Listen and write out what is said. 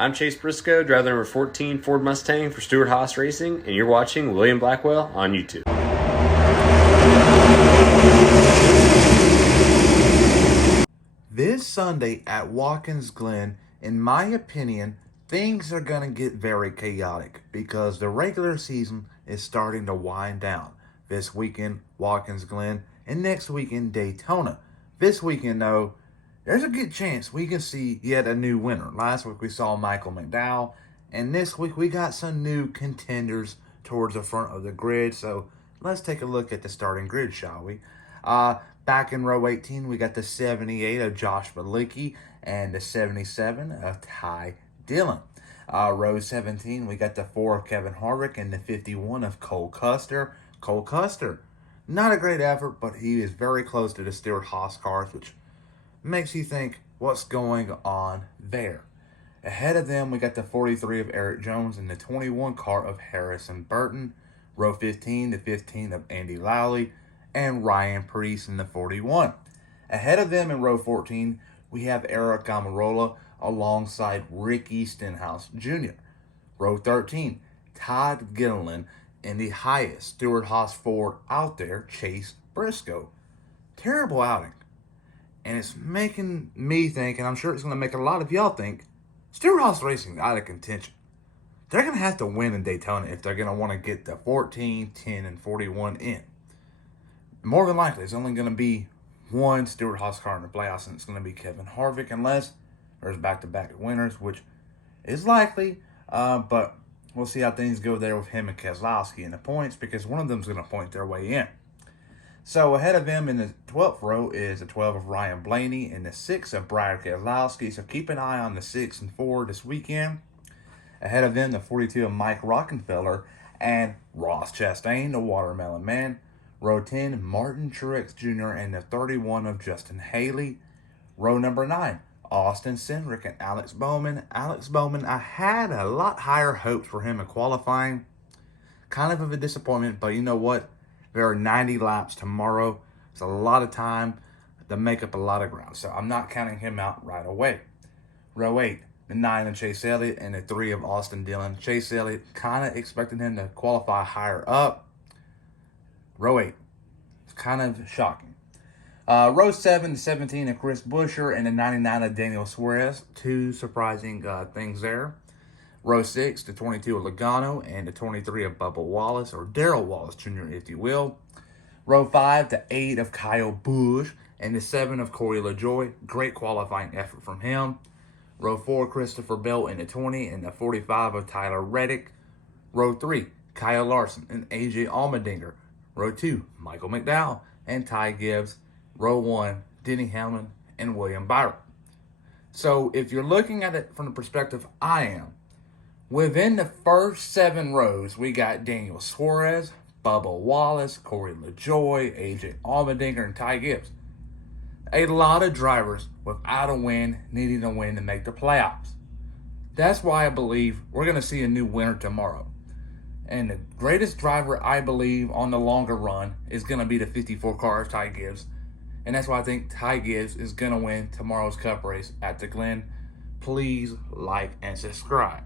I'm Chase Briscoe, driver number 14 Ford Mustang for Stewart Haas Racing, and you're watching William Blackwell on YouTube. This Sunday at Watkins, Glen, in my opinion, things are going to get very chaotic because the regular season is starting to wind down. This weekend, Watkins, Glen, and next weekend, Daytona. This weekend, though, there's a good chance we can see yet a new winner. Last week we saw Michael McDowell, and this week we got some new contenders towards the front of the grid. So let's take a look at the starting grid, shall we? Back in row 18, we got the 78 of Josh Malicki and the 77 of Ty Dillon. Row 17, we got the 4 of Kevin Harvick and the 51 of Cole Custer. Cole Custer, not a great effort, but he is very close to the Stewart Haas cars, which makes you think what's going on there. Ahead of them, we got the 43 of Eric Jones and the 21 car of Harrison Burton. Row 15, the 15 of Andy Lowley, and Ryan Preece in the 41. Ahead of them in row 14, we have Eric Almirola alongside Ricky Stenhouse Jr. Row 13, Todd Gilliland in the highest Stewart Haas Ford out there, Chase Briscoe. Terrible outing. And it's making me think, and I'm sure it's going to make a lot of y'all think, Stewart Haas Racing out of contention. They're going to have to win in Daytona if they're going to want to get the 14, 10, and 41 in. More than likely, it's only going to be one Stewart Haas car in the playoffs, and it's going to be Kevin Harvick, unless there's back-to-back winners, which is likely. But we'll see how things go there with him and Keselowski in the points, because one of them is going to point their way in. So ahead of him in the 12th row is the 12 of Ryan Blaney and the 6 of Brad Keselowski. So keep an eye on the 6 and 4 this weekend. Ahead of them, the 42 of Mike Rockenfeller and Ross Chastain, the Watermelon Man. Row 10, Martin Truex Jr. and the 31 of Justin Haley. Row number 9, Austin Cindric and Alex Bowman. Alex Bowman, I had a lot higher hopes for him in qualifying. Kind of a disappointment, but you know what? There are 90 laps tomorrow. It's a lot of time to make up a lot of ground, so I'm not counting him out right away. Row 8, the 9 of Chase Elliott and the 3 of Austin Dillon. Chase Elliott, kind of expecting him to qualify higher up. Row 8, it's kind of shocking. Row 7, the 17 of Chris Buescher and the 99 of Daniel Suarez. Two surprising things there. Row 6, the 22 of Logano and the 23 of Bubba Wallace, or Darrell Wallace Jr., if you will. Row 5, the 8 of Kyle Busch and the 7 of Corey LaJoie. Great qualifying effort from him. Row 4, Christopher Bell in the 20 and the 45 of Tyler Reddick. Row 3, Kyle Larson and AJ Allmendinger. Row 2, Michael McDowell and Ty Gibbs. Row 1, Denny Hamlin and William Byron. So if you're looking at it from the perspective I am, within the first 7 rows, we got Daniel Suarez, Bubba Wallace, Corey LaJoie, AJ Allmendinger, and Ty Gibbs. A lot of drivers without a win, needing a win to make the playoffs. That's why I believe we're going to see a new winner tomorrow. And the greatest driver, I believe, on the longer run is going to be the 54 car of Ty Gibbs. And that's why I think Ty Gibbs is going to win tomorrow's Cup race at the Glen. Please like and subscribe.